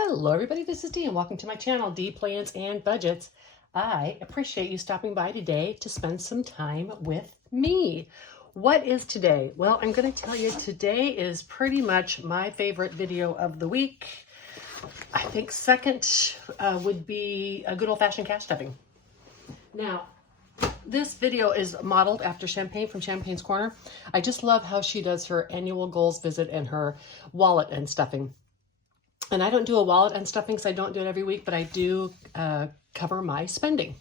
Hello everybody, this is Dee and welcome to my channel, Dee Plans and Budgets. I appreciate you stopping by today to spend some time with me. What is today? Well, I'm going to tell you today is pretty much my favorite video of the week. I think second would be a good old-fashioned cash stuffing. Now, this video is modeled after Champagne from Champagne's Corner. I just love how she does her annual goals visit and her wallet and stuffing. And I don't do a wallet and stuffing because I don't do it every week, but I do cover my spending.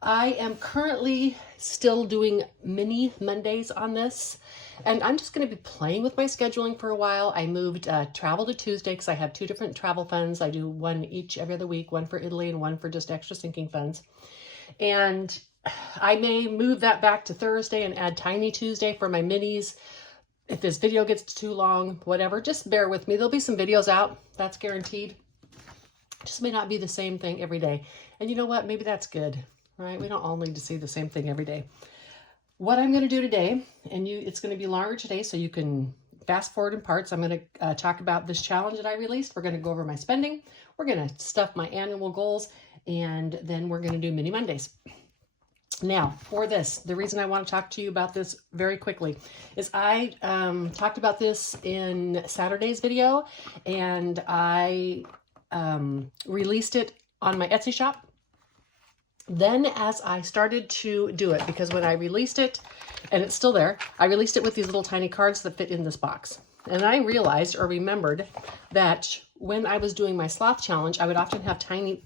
I am currently still doing mini Mondays on this, and I'm just going to be playing with my scheduling for a while. I moved travel to Tuesday because I have two different travel funds. I do one each every other week, one for Italy and one for just extra sinking funds. And I may move that back to Thursday and add Tiny Tuesday for my minis. If this video gets too long, whatever, just bear with me. There'll be some videos out, that's guaranteed. Just may not be the same thing every day. And you know what? Maybe that's good, right? We don't all need to see the same thing every day. What I'm going to do today, and it's going to be longer today, so you can fast forward in parts. I'm going to talk about this challenge that I released. We're going to go over my spending. We're going to stuff my annual goals, and then we're going to do mini Mondays. Now, for this, the reason I want to talk to you about this very quickly is I talked about this in Saturday's video, and I released it on my Etsy shop. Then as I started to do it, because when I released it, and it's still there, I released it with these little tiny cards that fit in this box. And I realized or remembered that when I was doing my sloth challenge, I would often have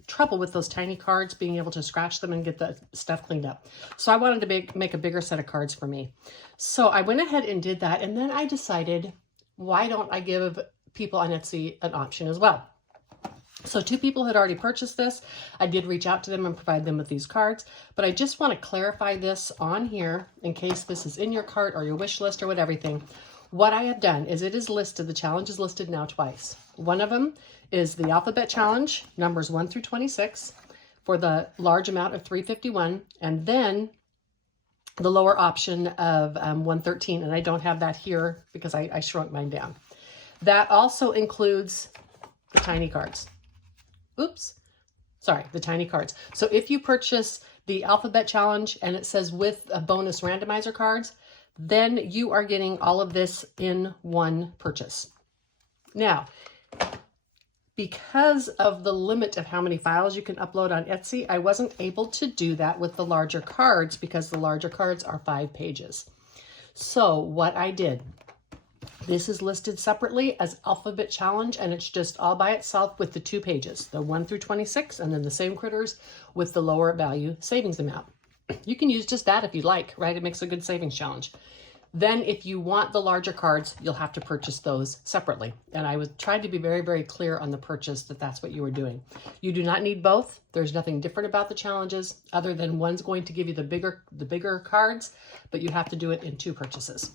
trouble with those tiny cards, being able to scratch them and get the stuff cleaned up. So I wanted to make a bigger set of cards for me. So I went ahead and did that. And then I decided, why don't I give people on Etsy an option as well? So two people had already purchased this. I did reach out to them and provide them with these cards, but I just want to clarify this on here in case this is in your cart or your wish list or what everything. What I have done is it is listed, the challenge is listed now twice. One of them is the alphabet challenge, numbers 1 through 26, for the large amount of $3.51, and then the lower option of $113, and I don't have that here because I shrunk mine down. That also includes the tiny cards. Oops, sorry, the tiny cards. So if you purchase the alphabet challenge and it says with a bonus randomizer cards, then you are getting all of this in one purchase. Now, because of the limit of how many files you can upload on Etsy, I wasn't able to do that with the larger cards because the larger cards are 5 pages. So what I did, this is listed separately as alphabet challenge, and it's just all by itself with the 2 pages, the 1 through 26, and then the same critters with the lower value savings amount. You can use just that if you like, right? It makes a good savings challenge. Then if you want the larger cards, you'll have to purchase those separately. And I was trying to be very, very clear on the purchase that that's what you were doing. You do not need both. There's nothing different about the challenges other than one's going to give you the bigger cards, but you have to do it in 2 purchases.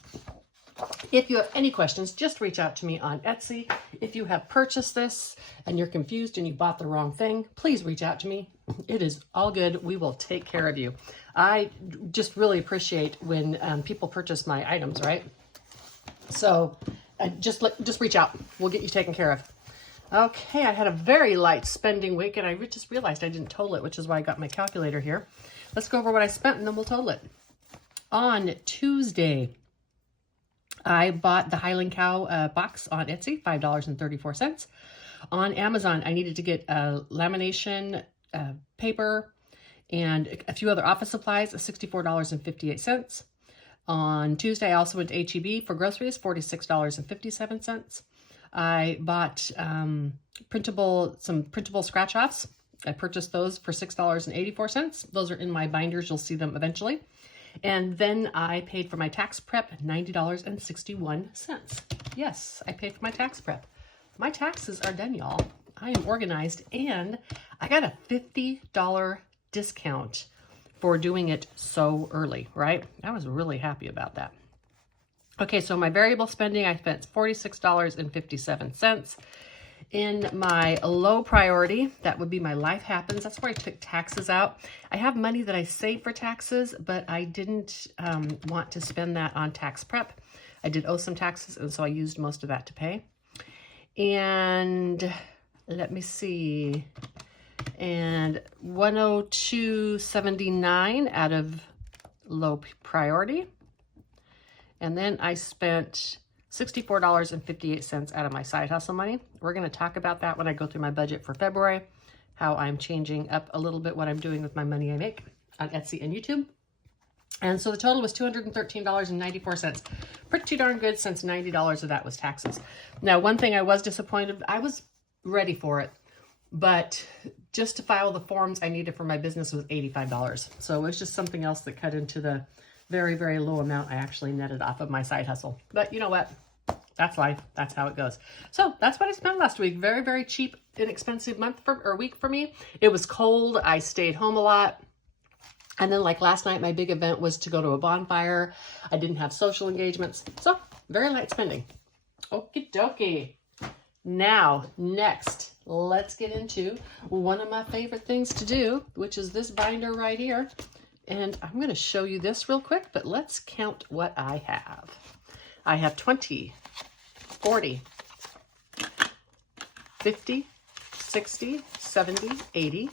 If you have any questions, just reach out to me on Etsy. If you have purchased this and you're confused and you bought the wrong thing, please reach out to me. It is all good. We will take care of you. I just really appreciate when people purchase my items, right? So just reach out. We'll get you taken care of. Okay, I had a very light spending week, and I just realized I didn't total it, which is why I got my calculator here. Let's go over what I spent, and then we'll total it. On Tuesday, I bought the Highland Cow box on Etsy, $5.34. On Amazon, I needed to get lamination paper and a few other office supplies, $64.58. On Tuesday, I also went to H-E-B for groceries, $46.57. I bought some printable scratch-offs. I purchased those for $6.84. Those are in my binders. You'll see them eventually. And then I paid for my tax prep, $90.61. Yes, I paid for my tax prep. My taxes are done, y'all. I am organized, and I got a $50 discount for doing it so early, right? I was really happy about that. Okay, so my variable spending, I spent $46.57. In my low priority, that would be my Life Happens. That's where I took taxes out. I have money that I save for taxes, but I didn't want to spend that on tax prep. I did owe some taxes, and so I used most of that to pay. And let me see, and 102.79 out of low priority. And then I spent $64.58 out of my side hustle money. We're going to talk about that when I go through my budget for February, how I'm changing up a little bit what I'm doing with my money I make on Etsy and YouTube. And so the total was $213.94. Pretty darn good, since $90 of that was taxes. Now, one thing I was disappointed, I was ready for it, but just to file the forms I needed for my business was $85. So it was just something else that cut into the very, very low amount I actually netted off of my side hustle. But you know what? That's life. That's how it goes. So that's what I spent last week. Very, very cheap, inexpensive week for me. It was cold. I stayed home a lot. And then like last night, my big event was to go to a bonfire. I didn't have social engagements. So very light spending. Okie dokie. Now, next, let's get into one of my favorite things to do, which is this binder right here. And I'm going to show you this real quick, but let's count what I have. I have 20, 40, 50, 60, 70, 80,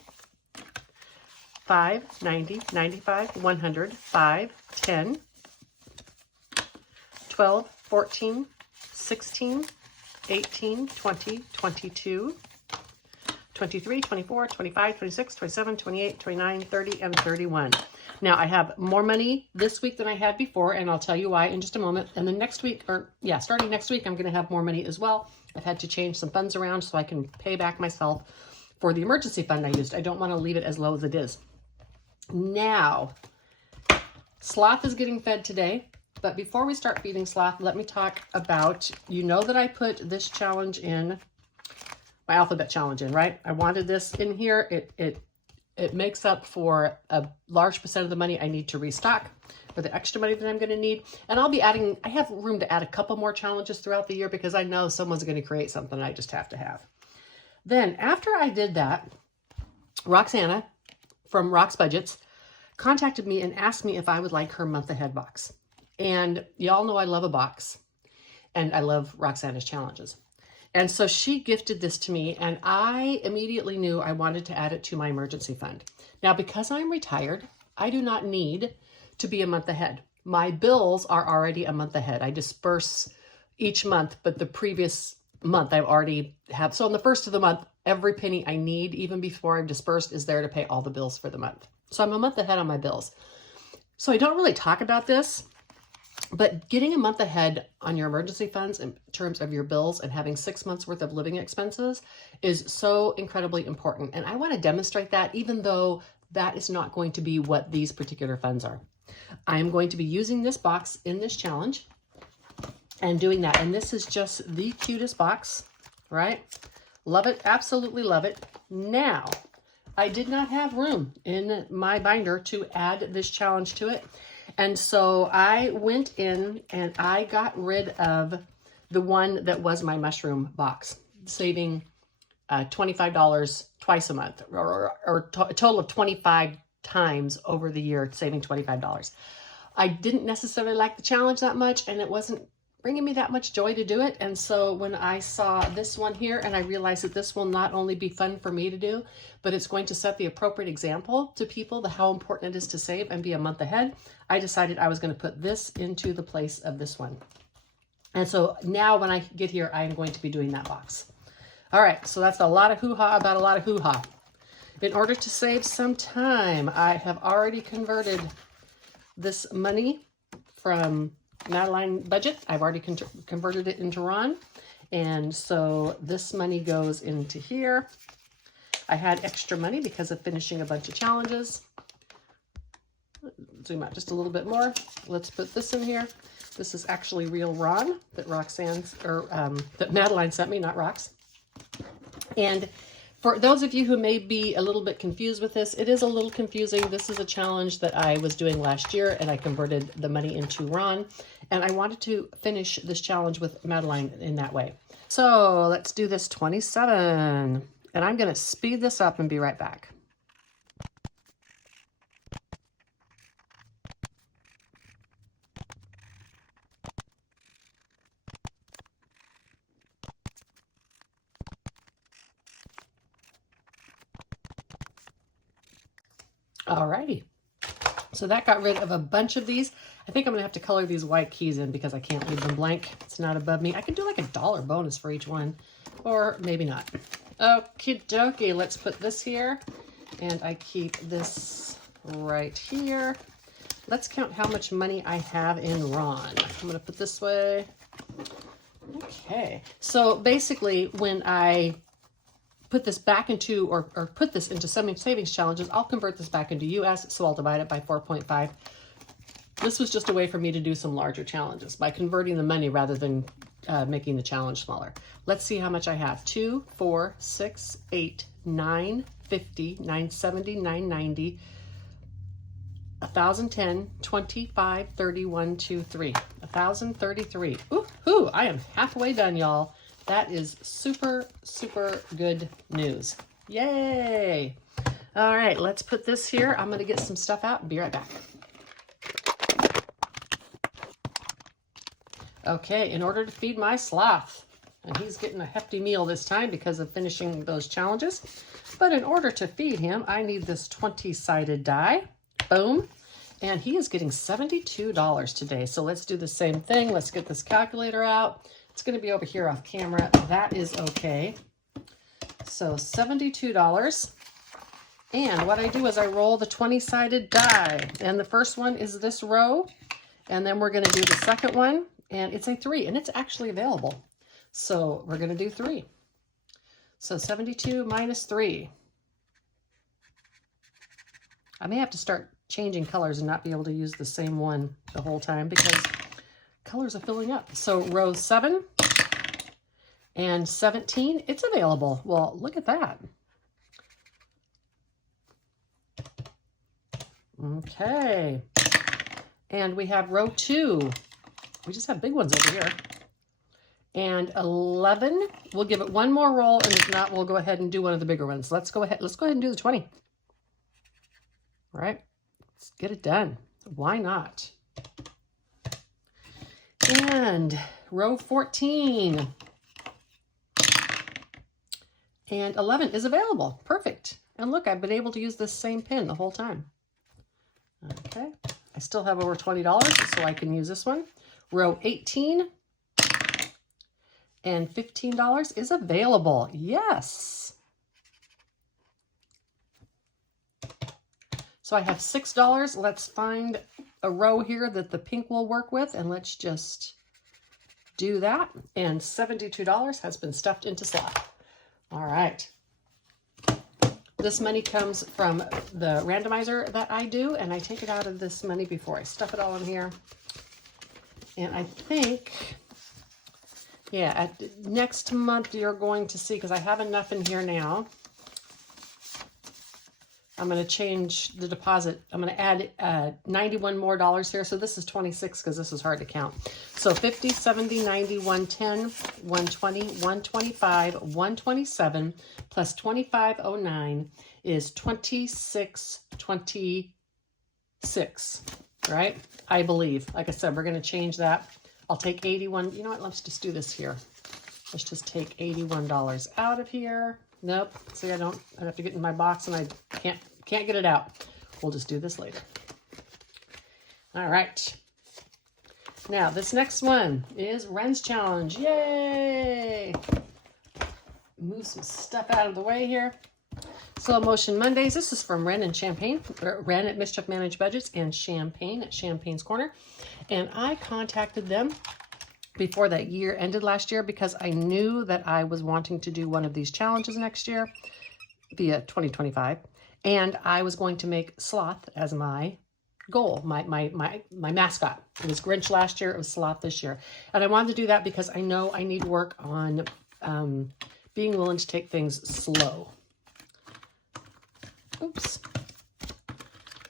5, 90, 95, 100, 5, 10, 12, 14, 16, 18, 20, 22, 23, 24, 25, 26, 27, 28, 29, 30, and 31. Now, I have more money this week than I had before, and I'll tell you why in just a moment. And then next week, starting next week, I'm going to have more money as well. I've had to change some funds around so I can pay back myself for the emergency fund I used. I don't want to leave it as low as it is. Now, Sloth is getting fed today, but before we start feeding Sloth, let me talk about, you know that I put this challenge in, my alphabet challenge in, right? I wanted this in here. It makes up for a large percent of the money I need to restock, for the extra money that I'm going to need. And I'll be adding, I have room to add a couple more challenges throughout the year because I know someone's going to create something I just have to have. Then after I did that, Roxana from Rox Budgets contacted me and asked me if I would like her month ahead box. And y'all know I love a box, and I love Roxana's challenges. And so she gifted this to me, and I immediately knew I wanted to add it to my emergency fund. Now, because I'm retired, I do not need to be a month ahead. My bills are already a month ahead. I disperse each month, but the previous month I already have. So on the first of the month, every penny I need, even before I've dispersed, is there to pay all the bills for the month. So I'm a month ahead on my bills. So I don't really talk about this, but getting a month ahead on your emergency funds in terms of your bills and having 6 months worth of living expenses is so incredibly important. And I want to demonstrate that, even though that is not going to be what these particular funds are. I'm going to be using this box in this challenge and doing that. And this is just the cutest box, right? Love it. Absolutely love it. Now, I did not have room in my binder to add this challenge to it. And so I went in and I got rid of the one that was my mushroom box, saving $25 twice a month, or a total of 25 times over the year, saving $25. I didn't necessarily like the challenge that much, and it wasn't bringing me that much joy to do it. And so when I saw this one here and I realized that this will not only be fun for me to do, but it's going to set the appropriate example to people, how important it is to save and be a month ahead, I decided I was going to put this into the place of this one. And so now when I get here, I am going to be doing that box. All right, so that's a lot of hoo-ha about a lot of hoo-ha. In order to save some time, I have already converted this money from Madeline budget. I've already converted it into Ron. And so this money goes into here. I had extra money because of finishing a bunch of challenges. Zoom out just a little bit more. Let's put this in here. This is actually real Ron that that Madeline sent me, not Rox. And for those of you who may be a little bit confused with this, it is a little confusing. This is a challenge that I was doing last year, and I converted the money into Ron. And I wanted to finish this challenge with Madeline in that way. So let's do this 27. And I'm going to speed this up and be right back. Alrighty. So that got rid of a bunch of these. I think I'm gonna have to color these white keys in because I can't leave them blank. It's not above me. I could do like $1 bonus for each one, or maybe not. Okie dokie, let's put this here, and I keep this right here. Let's count how much money I have in Ron. I'm gonna put this way. Okay, so basically when I put this back into, or put this into savings challenges, I'll convert this back into US, so I'll divide it by 4.5. This was just a way for me to do some larger challenges by converting the money rather than making the challenge smaller. Let's see how much I have. 2, 4, 6, 8, 9, 50, 970, 990, 1,010, 25, 31, 2, 3. 1,033. Ooh, I am halfway done, y'all. That is super, super good news. Yay! All right, let's put this here. I'm gonna get some stuff out and be right back. Okay, in order to feed my sloth, and he's getting a hefty meal this time because of finishing those challenges, but in order to feed him, I need this 20-sided die. Boom. And he is getting $72 today. So let's do the same thing. Let's get this calculator out. It's going to be over here off camera. That is okay. So $72. And what I do is I roll the 20-sided die. And the first one is this row. And then we're going to do the second one. And it's a 3. And it's actually available. So we're going to do 3. So 72 minus 3. I may have to start changing colors and not be able to use the same one the whole time because colors are filling up. So row 7 and 17, it's available. Well, look at that. Okay. And we have row 2. We just have big ones over here. And 11, we'll give it one more roll, and if not, we'll go ahead and do one of the bigger ones. Let's go ahead and do the 20. All right. Let's get it done. Why not? And row 14 and 11 is available. Perfect. And look, I've been able to use this same pin the whole time. Okay. I still have over $20, so I can use this one. Row 18 and $15 is available. Yes. So I have $6. Let's find a row here that the pink will work with, and let's just do that. And $72 has been stuffed into slot. All right. This money comes from the randomizer that I do, and I take it out of this money before I stuff it all in here. And I think, yeah, next month you're going to see, because I have enough in here now. I'm going to change the deposit. I'm going to add 91 more dollars here. So this is 26 because this is hard to count. So 50, 70, 90, 110, 120, 125, 127 plus 2509 is 2626, right? I believe. Like I said, we're going to change that. I'll take 81. You know what? Let's just do this here. Let's just take $81 out of here. Nope. See, I have to get in my box and I can't get it out. We'll just do this later. All right. Now, this next one is Ren's Challenge. Yay! Move some stuff out of the way here. Slow Motion Mondays. This is from Ren and Champagne. Ren at Mischief Managed Budgets and Champagne at Champagne's Corner. And I contacted them before that year ended last year because I knew that I was wanting to do one of these challenges next year via 2025. And I was going to make Sloth as my goal, my mascot. It was Grinch last year. It was Sloth this year. And I wanted to do that because I know I need work on being willing to take things slow. Oops.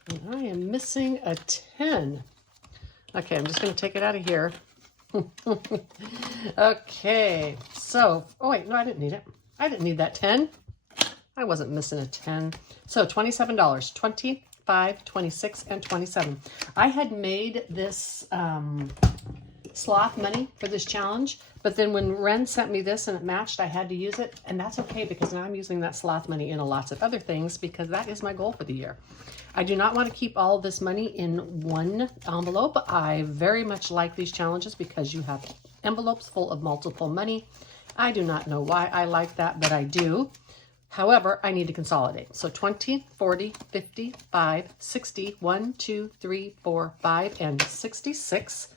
And I am missing a 10. Okay, I'm just going to take it out of here. Okay, so, oh wait, no, I didn't need it. I didn't need that 10. I wasn't missing a 10. So $27, 25, 26, and 27. I had made this sloth money for this challenge, but then when Ren sent me this and it matched, I had to use it, and that's okay because now I'm using that sloth money in lots of other things because that is my goal for the year. I do not want to keep all of this money in one envelope. I very much like these challenges because you have envelopes full of multiple money. I do not know why I like that, but I do. However, I need to consolidate. So 20, 40, 50, 5, 60, 1, 2, 3, 4, 5, and 66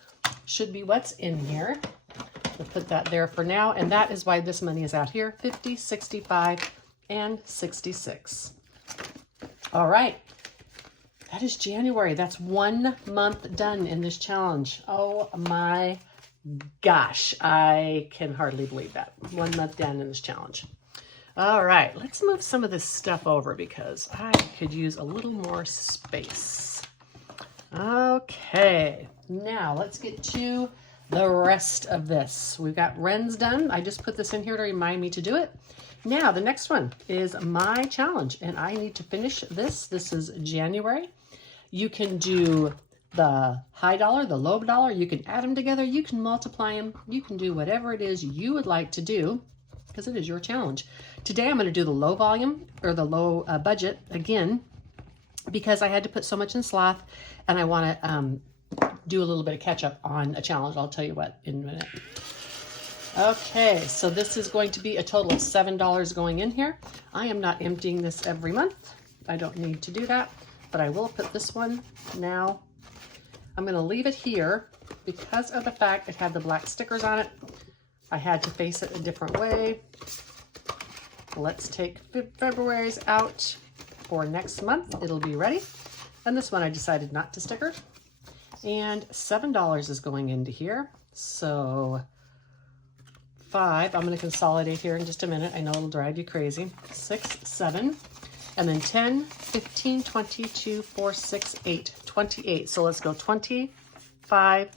should be what's in here. We'll put that there for now, and that is why this money is out here, 50, 65, and 66. All right, that is January. That's 1 month done in this challenge. Oh my gosh, I can hardly believe that. 1 month done in this challenge. All right, let's move some of this stuff over because I could use a little more space. Okay, now let's get to the rest of this. We've got Ren's done. I just put this in here to remind me to do it. Now, the next one is my challenge, and I need to finish this. This is January. You can do the high dollar, the low dollar. You can add them together. You can multiply them. You can do whatever it is you would like to do because it is your challenge. Today, I'm going to do the low volume or the low budget again because I had to put so much in sloth, and I want to do a little bit of catch up on a challenge. I'll tell you what in a minute. Okay, so this is going to be a total of $7 going in here. I am not emptying this every month. I don't need to do that, but I will put this one now. I'm going to leave it here because of the fact it had the black stickers on it. I had to face it a different way. Let's take February's out for next month. It'll be ready. And this one I decided not to sticker. And $7 is going into here. So 5, I'm going to consolidate here in just a minute. I know it'll drive you crazy. 6, 7, and then 10, 15, 22, 4, 6, 8, 28. So let's go 25,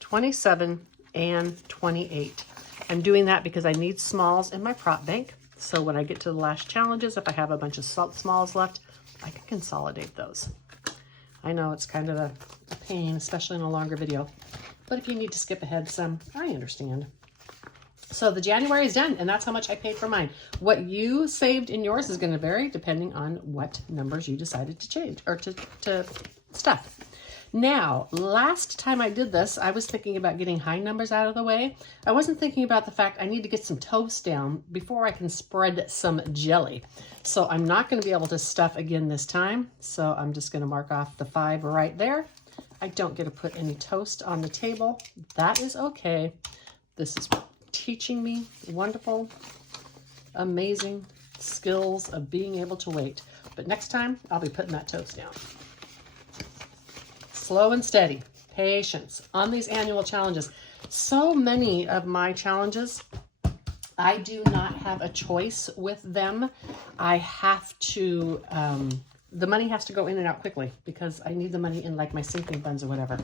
27, and 28. I'm doing that because I need smalls in my prop bank. So when I get to the last challenges, if I have a bunch of smalls left, I can consolidate those. I know it's kind of a pain, especially in a longer video, but if you need to skip ahead some, I understand. So the January is done, and that's how much I paid for mine. What you saved in yours is going to vary depending on what numbers you decided to change or to stuff. Now, last time I did this, I was thinking about getting high numbers out of the way. I wasn't thinking about the fact I need to get some toast down before I can spread some jelly. So I'm not going to be able to stuff again this time. So I'm just going to mark off the 5 right there. I don't get to put any toast on the table. That is okay. This is teaching me wonderful, amazing skills of being able to wait. But next time, I'll be putting that toast down. Slow and steady, patience on these annual challenges. So many of my challenges, I do not have a choice with them. I have to, the money has to go in and out quickly because I need the money in like my sinking funds or whatever.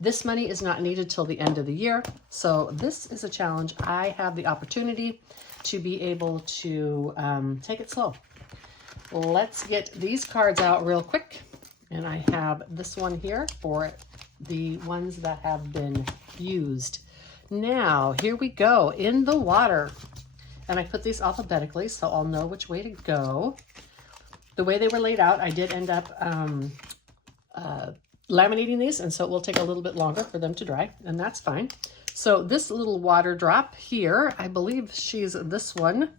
This money is not needed till the end of the year. So this is a challenge. I have the opportunity to be able to take it slow. Let's get these cards out real quick. And I have this one here for the ones that have been used. Now, here we go, in the water. And I put these alphabetically so I'll know which way to go. The way they were laid out, I did end up laminating these, and so it will take a little bit longer for them to dry, and that's fine. So this little water drop here, I believe she's this one,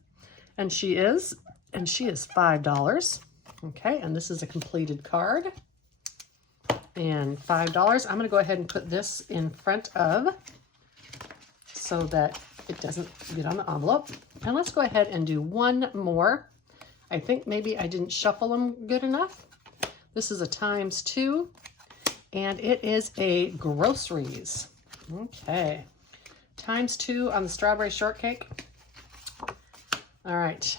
and she is $5. Okay, and this is a completed card. And $5. I'm going to go ahead and put this in front of so that it doesn't get on the envelope. And let's go ahead and do one more. I think maybe I didn't shuffle them good enough. This is a ×2, and it is a groceries. Okay, ×2 on the strawberry shortcake. All right.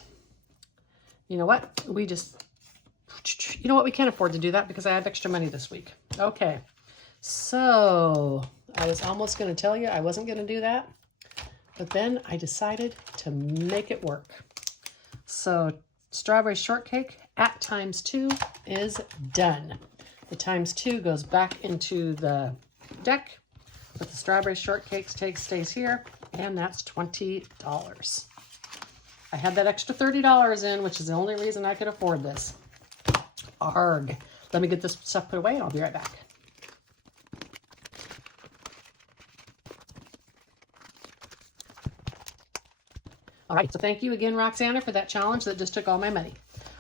You know what? We can't afford to do that because I have extra money this week. Okay, so I was almost going to tell you I wasn't going to do that, but then I decided to make it work. So strawberry shortcake at ×2 is done. The ×2 goes back into the deck. But the strawberry shortcake stays here, and that's $20. I had that extra $30 in, which is the only reason I could afford this. Arg. Let me get this stuff put away and I'll be right back. All right, so thank you again, Roxana, for that challenge that just took all my money.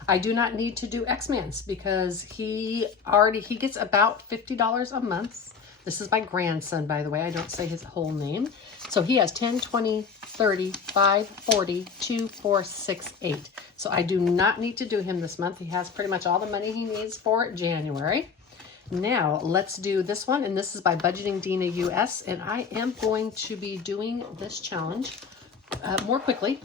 I do not need to do X-Man's because he gets about $50 a month. This is my grandson, by the way. I don't say his whole name. So he has 10, 20, 30, 5, 40, 2, 4, 6, 8. So I do not need to do him this month. He has pretty much all the money he needs for January. Now let's do this one, and this is by Budgeting Dina US, and I am going to be doing this challenge more quickly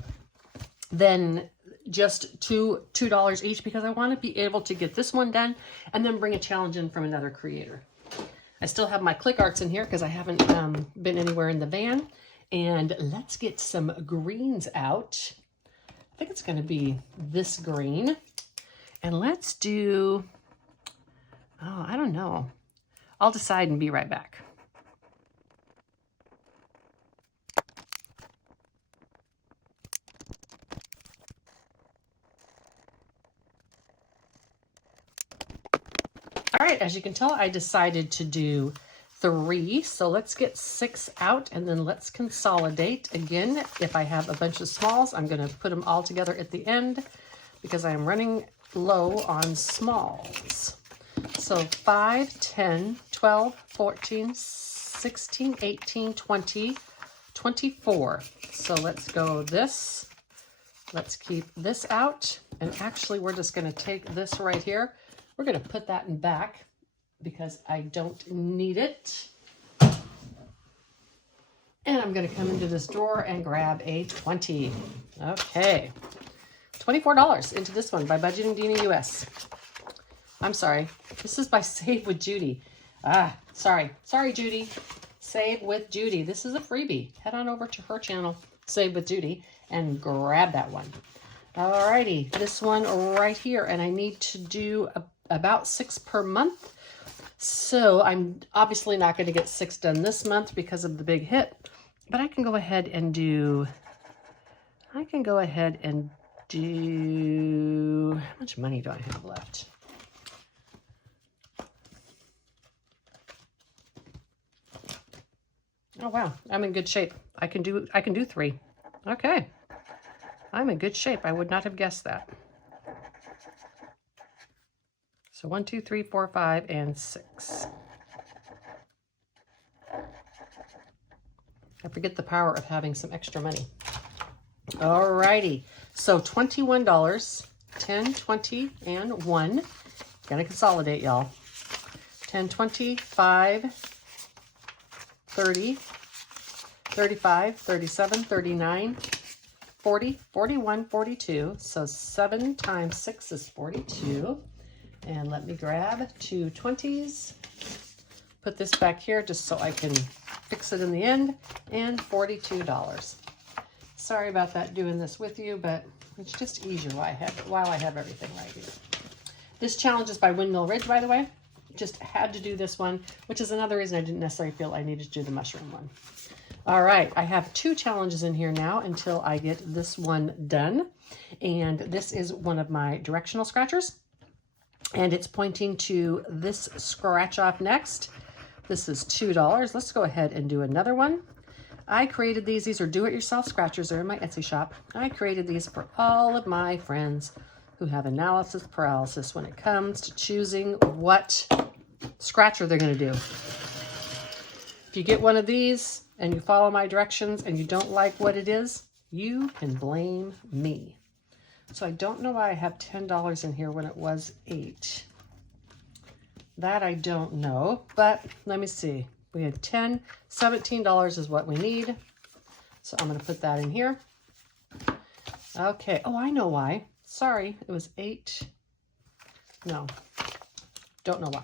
than just $2 each, because I want to be able to get this one done and then bring a challenge in from another creator. I still have my click arts in here because I haven't been anywhere in the van. And let's get some greens out. I think it's going to be this green. And let's do, oh, I don't know. I'll decide and be right back. All right, as you can tell, I decided to do 3. So let's get 6 out and then let's consolidate. Again, if I have a bunch of smalls, I'm going to put them all together at the end because I am running low on smalls. So 5, 10, 12, 14, 16, 18, 20, 24. So let's go this. Let's keep this out. And actually, we're just going to take this right here. We're going to put that in back because I don't need it. And I'm going to come into this drawer and grab a 20. Okay. $24 into this one by Budgeting Dina US. I'm sorry. This is by Save with Judy. Sorry, Judy. Save with Judy. This is a freebie. Head on over to her channel, Save with Judy, and grab that one. Alrighty, this one right here, and I need to do about 6 per month. So I'm obviously not going to get 6 done this month because of the big hit, but I can go ahead and do, how much money do I have left? Oh wow, I'm in good shape. I can do 3. Okay. I'm in good shape. I would not have guessed that. So 1, 2, 3, 4, 5, and 6. I forget the power of having some extra money. Alrighty. So $21, 10, 20, and 1. Gonna consolidate, y'all. 10, 20, 5, 30, 35, 37, 39, 40, 41, 42. So 7 times 6 is 42. And let me grab 2 20s. Put this back here just so I can fix it in the end. And $42. Sorry about that doing this with you, but it's just easier while I have everything right here. This challenge is by Windmill Ridge, by the way. Just had to do this one, which is another reason I didn't necessarily feel I needed to do the mushroom one. All right, I have 2 challenges in here now until I get this one done. And this is one of my directional scratchers. And it's pointing to this scratch off next. This is $2. Let's go ahead and do another one. I created these. These are do-it-yourself scratchers. They're in my Etsy shop. I created these for all of my friends who have analysis paralysis when it comes to choosing what scratcher they're going to do. If you get one of these and you follow my directions and you don't like what it is, you can blame me. So I don't know why I have $10 in here when it was $8. That I don't know, but let me see. We had $10, $17 is what we need. So I'm going to put that in here. Okay. Oh, I know why. Sorry, it was 8. No, don't know why.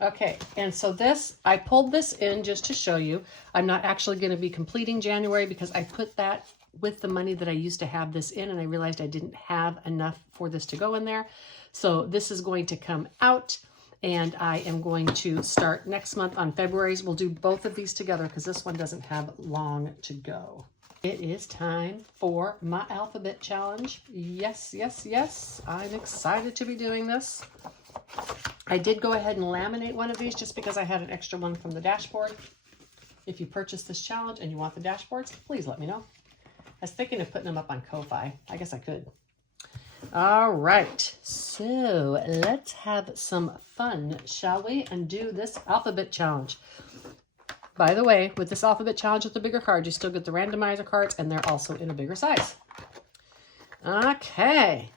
Okay, and so this, I pulled this in just to show you. I'm not actually going to be completing January because I put that with the money that I used to have this in, and I realized I didn't have enough for this to go in there. So this is going to come out, And I am going to start next month on February's. We'll do both of these together because this one doesn't have long to go. It is time for my alphabet challenge. Yes, yes, yes. I'm excited to be doing this. I did go ahead and laminate one of these just because I had an extra one from the dashboard. If you purchase this challenge and you want the dashboards, please let me know. I was thinking of putting them up on Ko-Fi. I guess I could. All right, so let's have some fun, shall we? And do this alphabet challenge. By the way, with this alphabet challenge with the bigger cards, you still get the randomizer cards, and they're also in a bigger size. Okay.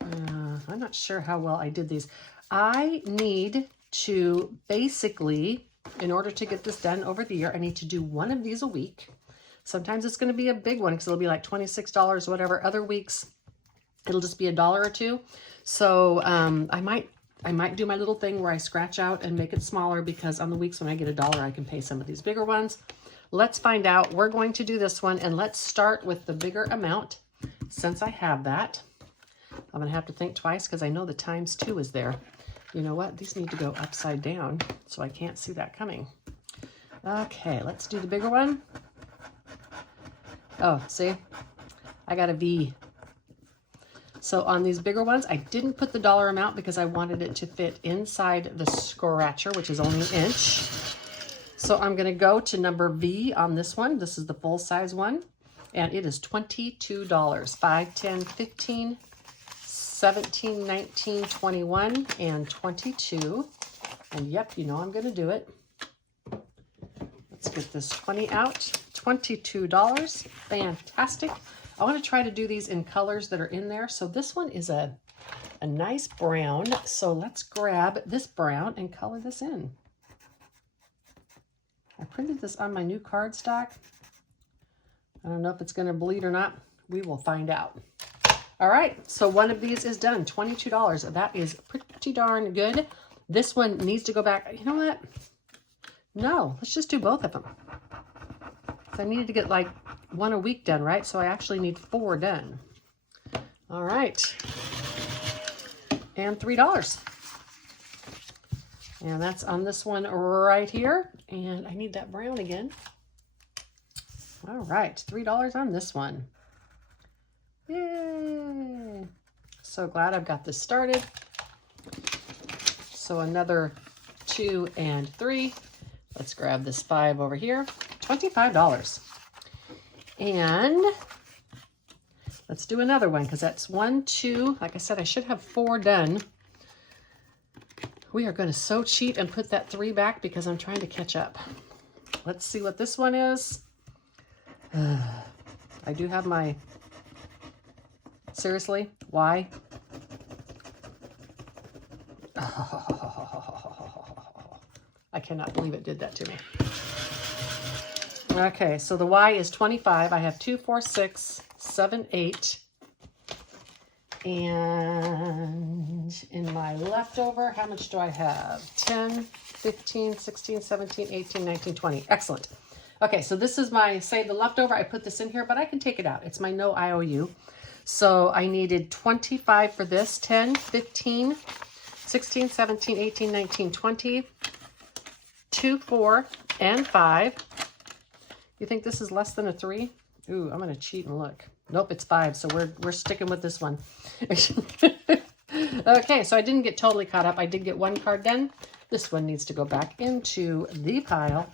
I'm not sure how well I did these. I need to basically, in order to get this done over the year, I need to do one of these a week. Sometimes it's going to be a big one because it'll be like $26, whatever. Other weeks, it'll just be $1 or $2. So I might do my little thing where I scratch out and make it smaller because on the weeks when I get $1, I can pay some of these bigger ones. Let's find out. We're going to do this one, and let's start with the bigger amount since I have that. I'm going to have to think twice because I know the ×2 is there. You know what? These need to go upside down so I can't see that coming. Okay, let's do the bigger one. Oh, see? I got a V. So on these bigger ones, I didn't put the dollar amount because I wanted it to fit inside the scratcher, which is only an inch. So I'm going to go to number V on this one. This is the full size one. And it is $22. 5, 10, 15, 17, 19, 21, and 22. And yep, you know I'm going to do it. Let's get this 20 out. $22. Fantastic. I want to try to do these in colors that are in there. So this one is a nice brown. So let's grab this brown and color this in. I printed this on my new cardstock. I don't know if it's going to bleed or not. We will find out. All right, so one of these is done. $22. That is pretty darn good. This one needs to go back. You know what? No, let's just do both of them. I needed to get like one a week done, right? So I actually need 4 done. All right. And $3. And that's on this one right here. And I need that brown again. All right, $3 on this one. Yay! So glad I've got this started. So another 2 and 3. Let's grab this 5 over here. $25. And let's do another one because that's 1, 2. Like I said, I should have 4 done. We are going to so cheat and put that 3 back because I'm trying to catch up. Let's see what this one is. I do have my... Seriously? Why? I cannot believe it did that to me. Okay, so the Y is 25. I have 2, 4, 6, 7, 8. And in my leftover, how much do I have? 10, 15, 16, 17, 18, 19, 20. Excellent. Okay, so this is my, say the leftover. I put this in here, but I can take it out. It's my no IOU. So I needed 25 for this. 10, 15, 16, 17, 18, 19, 20. 2, 4, and 5. You think this is less than a 3? Ooh, I'm gonna cheat and look. Nope, it's 5, so we're sticking with this one. Okay, so I didn't get totally caught up. I did get 1 card done. This one needs to go back into the pile,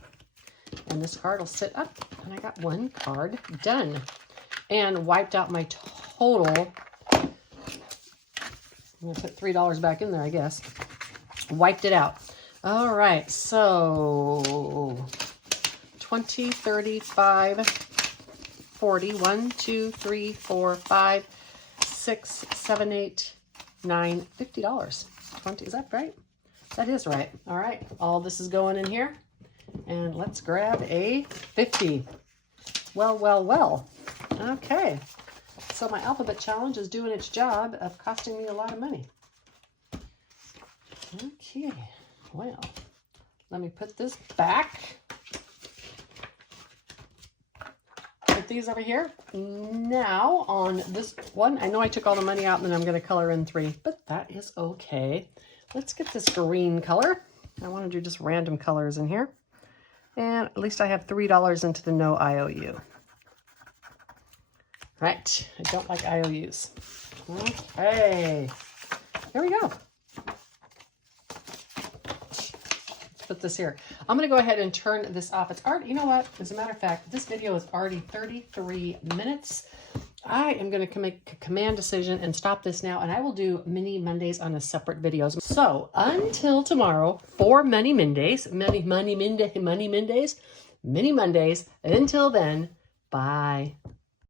and this card will sit up, and I got 1 card done. And wiped out my total. I'm gonna put $3 back in there, I guess. Wiped it out. All right, so 20, 35, 40, 1, 2, 3, 4, 5, 6, 7, 8, 9, $50. 20, is that right? That is right. All right, all this is going in here. And let's grab a 50. Well, well, well. Okay, so my alphabet challenge is doing its job of costing me a lot of money. Okay, well, let me put this back. Put these over here. Now on this one, I know I took all the money out and then I'm going to color in 3, but that is okay. let's get this green color. I want to do just random colors in here. And at least I have $3 into the no IOU. Right, I don't like IOUs. Okay, here we go. Let's put this here. I'm gonna go ahead and turn this off. It's already, you know what? As a matter of fact, this video is already 33 minutes. I am gonna make a command decision and stop this now, and I will do mini Mondays on a separate videos. So until tomorrow, for many Mondays, mini Mondays, and until then, bye.